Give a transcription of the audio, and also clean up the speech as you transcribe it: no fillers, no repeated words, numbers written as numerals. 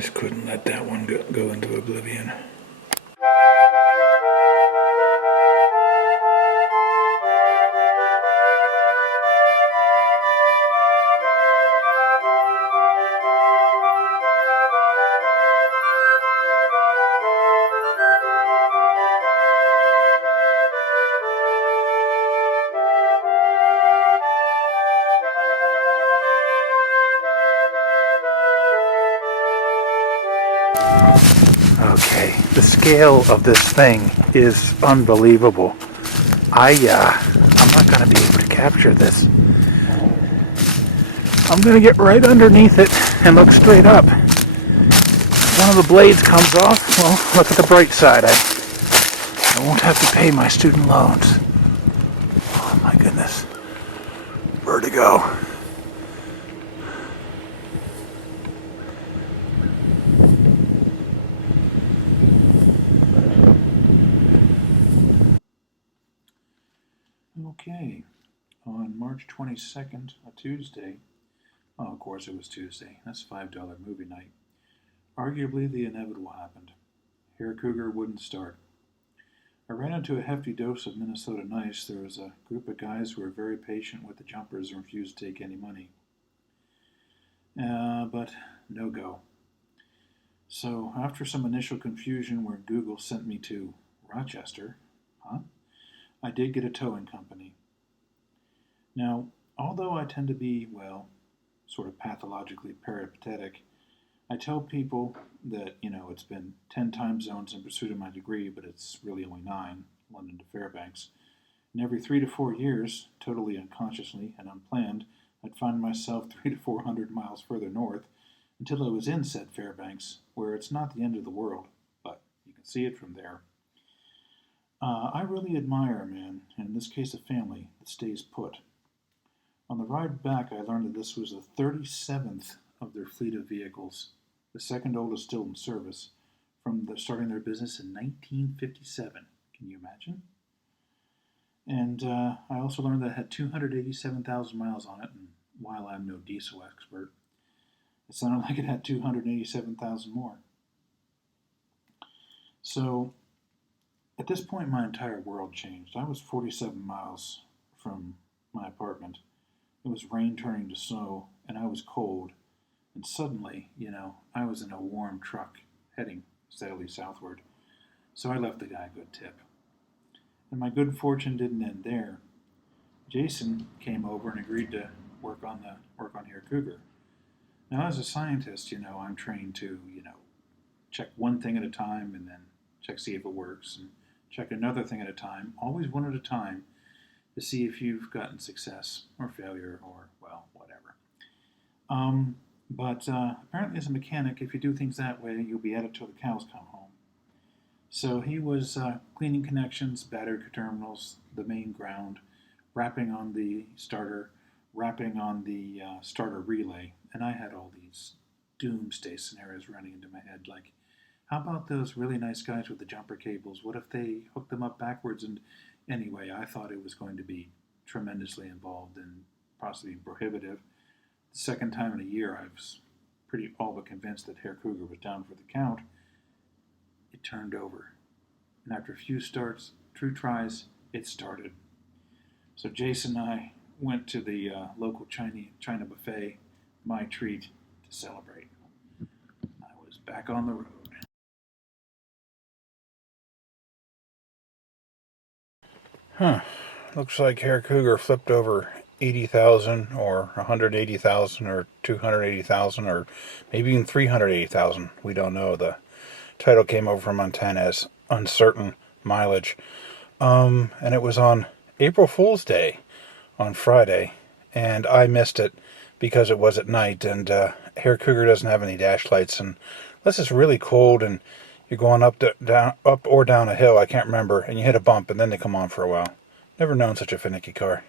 Just couldn't let that one go into oblivion. Okay, the scale of this thing is unbelievable. I'm not going to be able to capture this. I'm going to get right underneath it and look straight up. One of the blades comes off. Well, look at the bright side. I won't have to pay my student loans. Oh my goodness. Vertigo. Okay, on March 22nd, a Tuesday, of course it was Tuesday, that's $5 movie night, arguably the inevitable happened. Herr Cougar wouldn't start. I ran into a hefty dose of Minnesota Nice. There was a group of guys who were very patient with the jumpers and refused to take any money. But no go. So after some initial confusion where Google sent me to Rochester, I did get a towing company. Now, although I tend to be, well, sort of pathologically peripatetic, I tell people that, it's been 10 time zones in pursuit of my degree, but it's really only 9, London to Fairbanks. And every 3 to 4 years, totally unconsciously and unplanned, I'd find myself 300 to 400 miles further north until I was in said Fairbanks, where it's not the end of the world, but you can see it from there. I really admire a man, and in this case a family, that stays put. On the ride back, I learned that this was the 37th of their fleet of vehicles, the second oldest still in service, from starting their business in 1957. Can you imagine? And I also learned that it had 287,000 miles on it, and while I'm no diesel expert, it sounded like it had 287,000 more. So, at this point, my entire world changed. I was 47 miles from my apartment. It was rain turning to snow, and I was cold. And suddenly, I was in a warm truck heading steadily southward. So I left the guy a good tip. And my good fortune didn't end there. Jason came over and agreed to work on Herr Cougar. Now, as a scientist, I'm trained to, check one thing at a time and then see if it works, and check another thing at a time, always one at a time, to see if you've gotten success or failure or, well, whatever. But apparently as a mechanic, if you do things that way, you'll be at it till the cows come home. So he was cleaning connections, battery terminals, the main ground, wrapping on the starter, wrapping on the starter relay, and I had all these doomsday scenarios running into my head, like, how about those really nice guys with the jumper cables? What if they hooked them up backwards? And anyway, I thought it was going to be tremendously involved and possibly prohibitive. The second time in a year, I was pretty all but convinced that Herr Cougar was down for the count. It turned over. And after a few true tries, it started. So Jason and I went to the local China buffet, my treat, to celebrate. I was back on the road. Looks like Herr Cougar flipped over 80,000 or 180,000 or 280,000 or maybe even 380,000. We don't know. The title came over from Montana as uncertain mileage. And it was on April Fool's Day on Friday, and I missed it because it was at night, and Herr Cougar doesn't have any dash lights, and unless it's really cold and you're going up or down a hill, I can't remember, and you hit a bump, and then they come on for a while. Never known such a finicky car.